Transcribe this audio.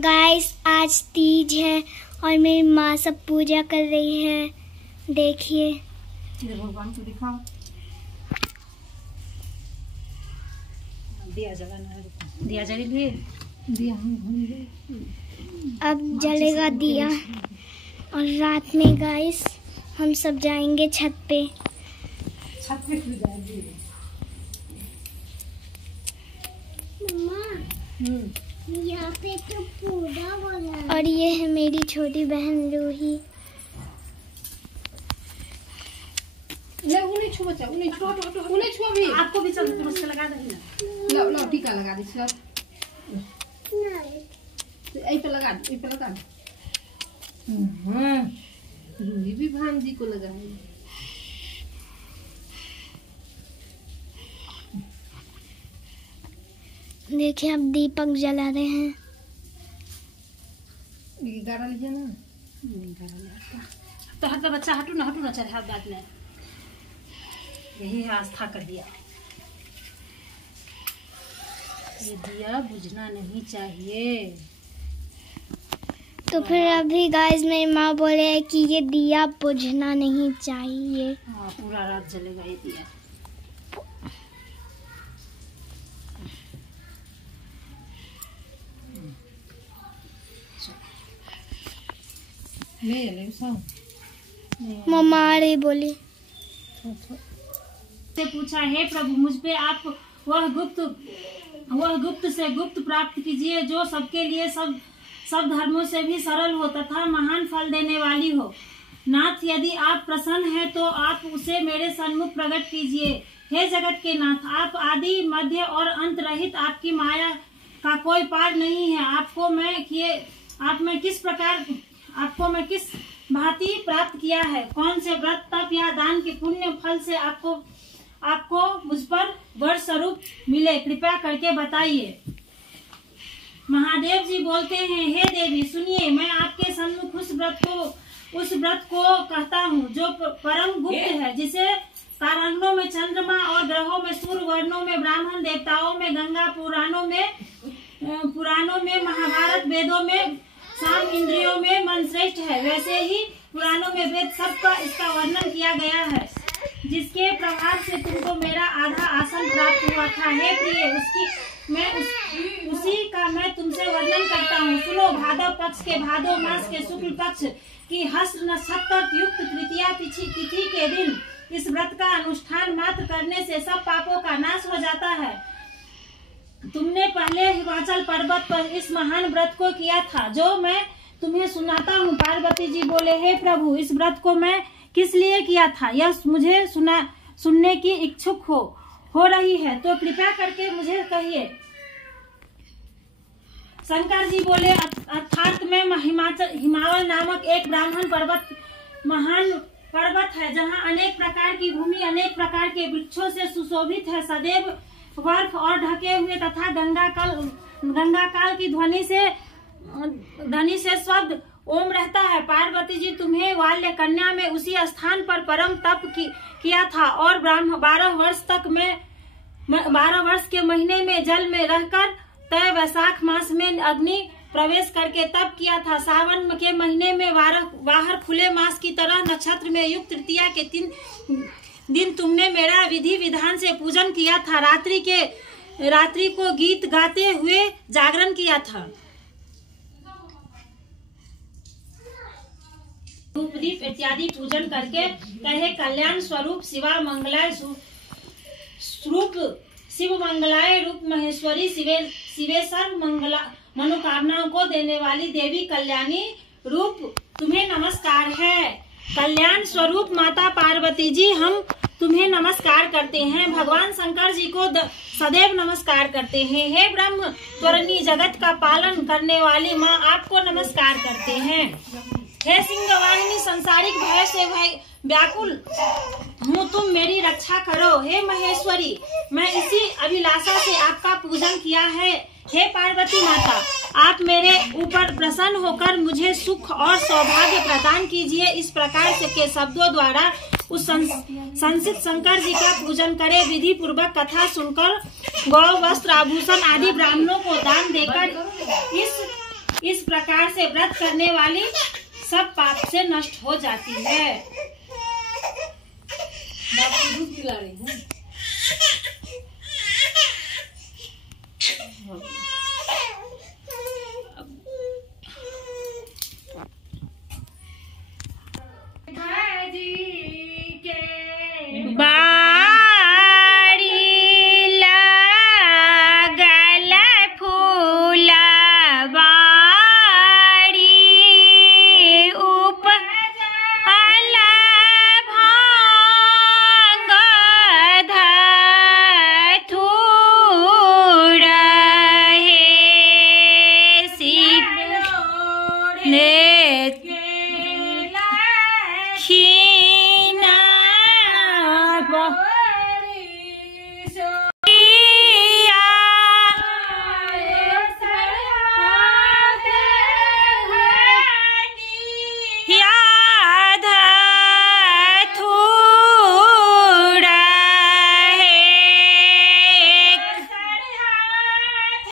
Guys आज तीज है और मेरी माँ सब पूजा कर रही है। देखिए भगवान को दिखाओ। दिया जलाना है, दिया जल लिए, दिया अब जलेगा दिया। और रात में गाइस हम सब जाएंगे छत पे। छत पे क्यों जाएंगे? यहाँ पे तो पूरा बना। और ये है मेरी छोटी बहन रूही। उन्हें छुआ बच्चा, उन्हें छुआ भी। आपको भी चल नमस्कार लगा देना। लो टीका लगा दे सर। यही पे लगा दे, यही पे लगा दे। रूही भी भांजी को लगा है। देखिए अब दीपक जला रहे हैं। गाड़ा लीजिए ना। गाड़ा ले तो हट बच्चा, हटू ना चल हाथ बात में। यही है आस्था का दिया। ये दिया बुझना नहीं चाहिए। तो फिर अभी गाइस मेरी माँ बोले है कि ये दिया बुझना नहीं चाहिए। हाँ पूरा रात जलेगा ये दिया। मम्मा आ रही बोली। से पूछा, हे प्रभु मुझ पे आप वह गुप्त से गुप्त प्राप्त कीजिए जो सबके लिए सब धर्मों से भी सरल हो तथा महान फल देने वाली हो। नाथ यदि आप प्रसन्न हैं तो आप उसे मेरे सन्मुख प्रकट कीजिए। हे जगत के नाथ, आप आदि मध्य और अंत रहित, आपकी माया का कोई पार नहीं है। आपको मैं किस भांति प्राप्त किया है? कौन से व्रत तप या दान के पुण्य फल से आपको मुझ पर वर स्वरूप मिले, कृपया करके बताइए। महादेव जी बोलते हैं, हे देवी सुनिए, मैं आपके सन्मुख उस व्रत को कहता हूँ जो परम गुप्त है, जिसे तारांगणों में चंद्रमा और ग्रहों में सूर्य, वर्णों में ब्राह्मण, देवताओं में गंगा, पुराणों में महाभारत, वेदों में साम, इंद्रियों में मन श्रेष्ठ है। वैसे ही पुराणों में वेद सबका इसका वर्णन किया गया है, जिसके प्रभाव से तुमको मेरा आधा आसन प्राप्त हुआ था। हे प्रिय, उसी का मैं तुमसे वर्णन करता हूँ। सुनो, भादव पक्ष के भादव मास के शुक्ल पक्ष की हस्त नक्षत्र युक्त तृतीया तिथि के दिन इस व्रत का अनुष्ठान मात्र करने से सब पापों का नाश हो जाता है। तुमने पहले हिमाचल पर्वत पर इस महान व्रत को किया था, जो मैं तुम्हें सुनाता हूँ। पार्वती जी बोले, हे प्रभु, इस व्रत को मैं किस लिए किया था, यह मुझे सुनने की इच्छुक हो रही है, तो कृपया करके मुझे कहिए। शंकर जी बोले, अर्थात में हिमावल नामक एक ब्राह्मण पर्वत महान पर्वत है, जहाँ अनेक प्रकार की भूमि अनेक प्रकार के वृक्षों से सुशोभित है, सदैव बर्फ और ढके हुए तथा गंगा काल की ध्वनि से शब्द ओम रहता है। पार्वती जी तुम्हें वाल्य कन्या में उसी स्थान पर परम तप किया था और 12 वर्ष के महीने में जल में रहकर तय वैशाख मास में अग्नि प्रवेश करके तप किया था। सावन के महीने में बाहर खुले मास की तरह नक्षत्र में युक्त तृतीया के 3 दिन तुमने मेरा विधि विधान से पूजन किया था। रात्रि को गीत गाते हुए जागरण किया था। धूप दीप इत्यादि पूजन करके कहे, कल्याण स्वरूप शिव मंगलाय रूप महेश्वरी शिवे सर्व मनोकामनाओं को देने वाली देवी कल्याणी रूप तुम्हें नमस्कार है। कल्याण स्वरूप माता पार्वती जी हम तुम्हें नमस्कार करते हैं। भगवान शंकर जी को सदैव नमस्कार करते हैं। हे ब्रह्म त्वरणी, जगत का पालन करने वाली माँ, आपको नमस्कार करते हैं। हे सिंहवाहिनी, संसारिक भय से व्याकुल हूँ, तुम मेरी रक्षा करो। हे महेश्वरी, मैं इसी अभिलाषा से आपका पूजन किया है। हे पार्वती माता, आप मेरे ऊपर प्रसन्न होकर मुझे सुख और सौभाग्य प्रदान कीजिए। इस प्रकार से के शब्दों द्वारा उस संसित शंकर जी का पूजन करे। विधि पूर्वक कथा सुनकर गौ वस्त्र आभूषण आदि ब्राह्मणों को दान देकर इस प्रकार से व्रत करने वाली सब पाप से नष्ट हो जाती है। बाबू दूध पिला रही हूँ। ने